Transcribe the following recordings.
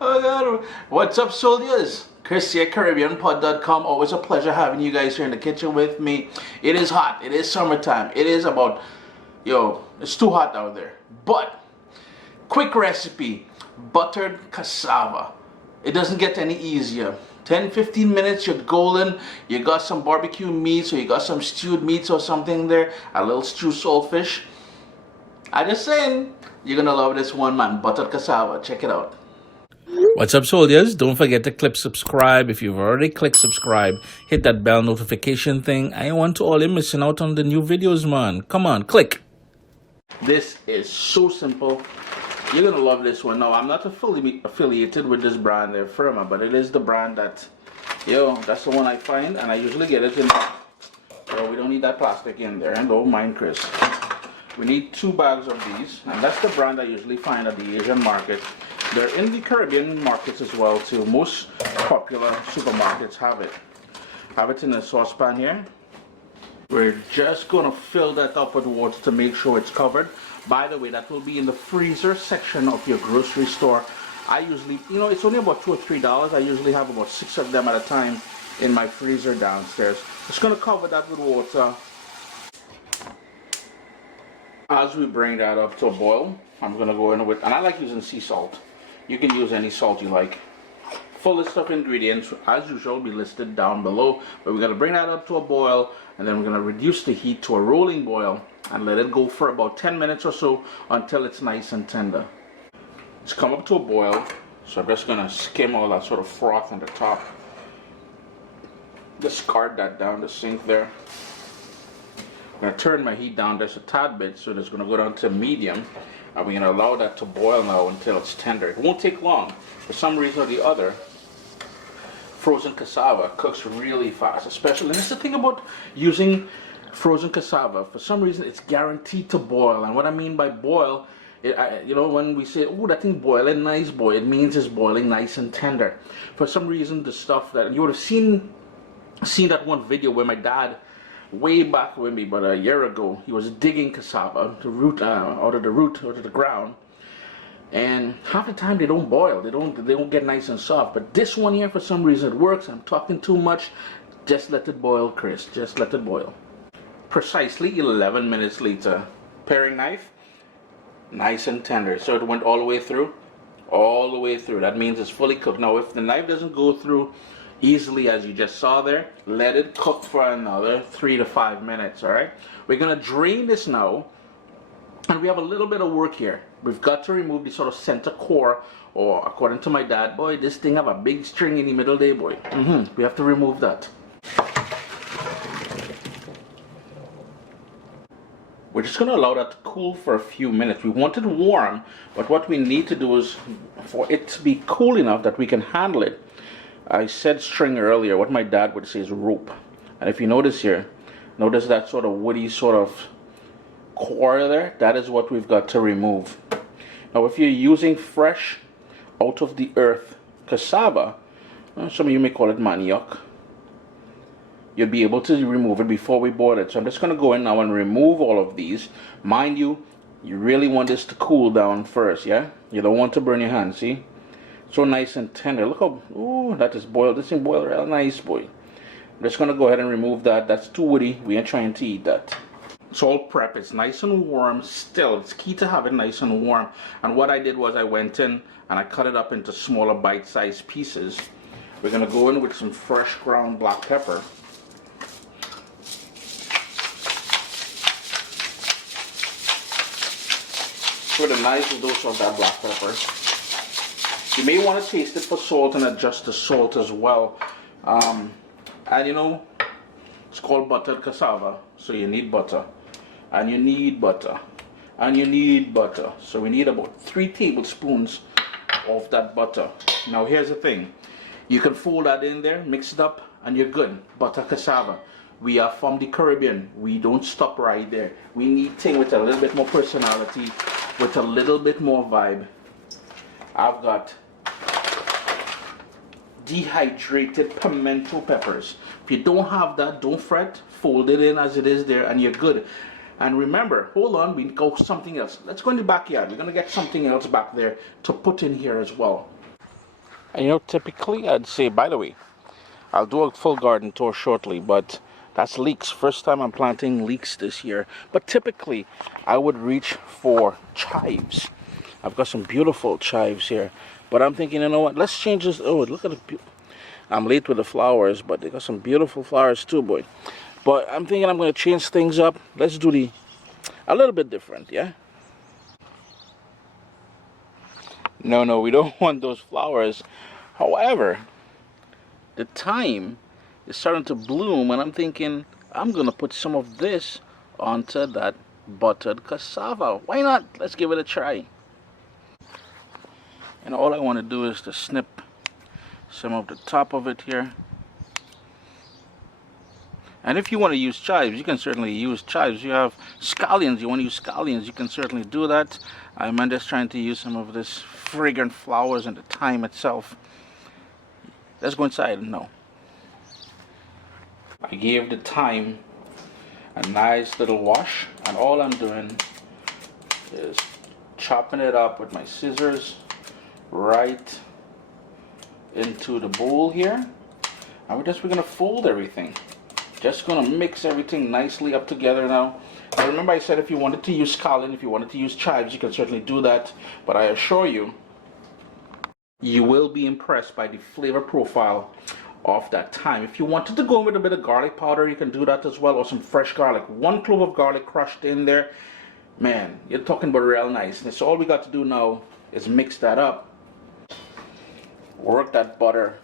Oh God. What's up, soldiers? Chris here, CaribbeanButtered.com. Always a pleasure having you guys here in the kitchen with me. It is hot. It is summertime. It is about, it's too hot out there. But, quick recipe, buttered cassava. It doesn't get any easier. 10-15 minutes, you're golden. You got some barbecue meats, or you got some stewed meats or something there. A little stewed saltfish. I just saying, you're gonna love this one, man. Buttered cassava. Check it out. What's up, soldiers? Don't forget to click subscribe. If you've already clicked subscribe, hit that bell notification thing. I want to all you missing out on the new videos, man. Come on, click. This is so simple. You're gonna love this one. Now, I'm not affiliated with this brand, their firma, but it is the brand that, that's the one I find, and I usually get it in. We don't need that plastic in there, and don't mind Chris. We need 2 bags of these, and that's the brand I usually find at the Asian market. They're in the Caribbean markets as well too. Most popular supermarkets have it. Have it in a saucepan here. We're just gonna fill that up with water to make sure it's covered. By the way, that will be in the freezer section of your grocery store. I usually, it's only about $2 or $3. I usually have about 6 of them at a time in my freezer downstairs. Just gonna cover that with water. As we bring that up to a boil, I'm gonna go in with, and I like using sea salt. You can use any salt you like. Full list of ingredients, as usual, will be listed down below. But we're gonna bring that up to a boil, and then we're gonna reduce the heat to a rolling boil and let it go for about 10 minutes or so until it's nice and tender. It's come up to a boil, so I'm just gonna skim all that sort of froth on the top. Discard that down the sink there. I'm going to turn my heat down just a tad bit, so it's going to go down to medium, and we're going to allow that to boil now until it's tender. It won't take long. For some reason or the other, frozen cassava cooks really fast, especially, and that's the thing about using frozen cassava. For some reason, it's guaranteed to boil, and what I mean by boil, when we say, oh, that thing boiling nice, boy, it means it's boiling nice and tender. For some reason, the stuff that you would have seen that one video where my dad, way back with me, but a year ago, he was digging cassava, the root out of the ground, and half the time they don't boil, they don't get nice and soft. But this one here, for some reason, it works. I'm talking too much. Just let it boil, Chris. Just let it boil. Precisely 11 minutes later, paring knife, nice and tender. So it went all the way through, That means it's fully cooked. Now, if the knife doesn't go through easily, as you just saw there, let it cook for another 3 to 5 minutes. All right, we're gonna drain this now, and we have a little bit of work here. We've got to remove the sort of center core, or according to my dad, boy, this thing have a big string in the middle there, boy. We have to remove that. We're just going to allow that to cool for a few minutes. We want it warm, but what we need to do is for it to be cool enough that we can handle it. I said string earlier. What my dad would say is rope. And if you notice here, notice that sort of woody sort of core there? That is what we've got to remove. Now, if you're using fresh, out of the earth cassava, some of you may call it manioc, you'll be able to remove it before we boil it. So I'm just going to go in now and remove all of these. Mind you, you really want this to cool down first, yeah? You don't want to burn your hands, see? So nice and tender. Look how, ooh, that is boiled. This thing boiled real nice, boy. I'm just going to go ahead and remove that. That's too woody. We ain't trying to eat that. It's all prep. It's nice and warm still. It's key to have it nice and warm. And what I did was I went in and I cut it up into smaller bite-sized pieces. We're going to go in with some fresh ground black pepper. With a nice dose of that black pepper. You may want to taste it for salt and adjust the salt as well. And it's called buttered cassava, so you need butter. And you need butter. And you need butter. So we need about 3 tablespoons of that butter. Now here's the thing. You can fold that in there, mix it up, and you're good. Butter cassava. We are from the Caribbean. We don't stop right there. We need things with a little bit more personality, with a little bit more vibe. I've got dehydrated pimento peppers. If you don't have that, don't fret. Fold it in as it is there and you're good. And remember, hold on, we got something else. Let's go in the backyard. We're going to get something else back there to put in here as well. And you know, typically I'd say, by the way, I'll do a full garden tour shortly, but that's leeks. First time I'm planting leeks this year. But typically I would reach for chives. I've got some beautiful chives here. But I'm thinking, you know what, let's change this. Oh, look at the I'm late with the flowers, but they got some beautiful flowers too, boy. But I'm thinking I'm going to change things up. Let's do a little bit different, yeah? No, we don't want those flowers. However, the thyme is starting to bloom, and I'm thinking I'm going to put some of this onto that buttered cassava. Why not? Let's give it a try. And all I want to do is to snip some of the top of it here. And if you want to use chives, you can certainly use chives. You have scallions, you want to use scallions, you can certainly do that. I'm just trying to use some of this fragrant flowers and the thyme itself. Let's go inside now. I gave the thyme a nice little wash, and all I'm doing is chopping it up with my scissors right into the bowl here. And we're going to fold everything. Just going to mix everything nicely up together now. Now remember I said if you wanted to use scallion, if you wanted to use chives, you can certainly do that. But I assure you, you will be impressed by the flavor profile of that thyme. If you wanted to go with a bit of garlic powder, you can do that as well, or some fresh garlic. 1 clove of garlic crushed in there. Man, you're talking about real niceness. So all we got to do now is mix that up. Work that butter.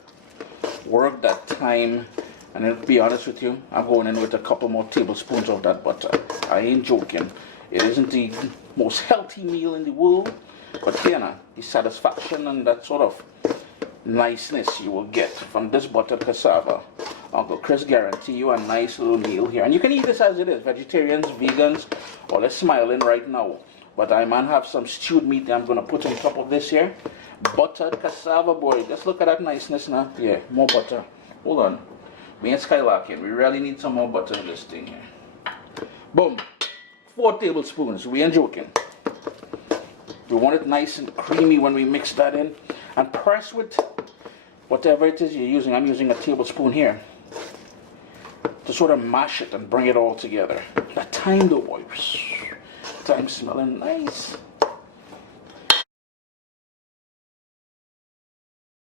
Work that thyme. And to be honest with you, I'm going in with a couple more tablespoons of that butter. I ain't joking. It isn't the most healthy meal in the world, but you know, the satisfaction and that sort of niceness you will get from this buttered cassava. Uncle Chris guarantee you a nice little meal here. And you can eat this as it is, vegetarians, vegans, or let's smile in right now. But I might have some stewed meat that I'm going to put on top of this here. Buttered cassava, boy. Just look at that niceness now. Yeah, more butter. Hold on. Me and Skylarkin, we really need some more butter in this thing here. Boom. 4 tablespoons. We ain't joking. We want it nice and creamy when we mix that in. And press with whatever it is you're using. I'm using a tablespoon here to sort of mash it and bring it all together. That thyme though, boy. Thyme smelling nice.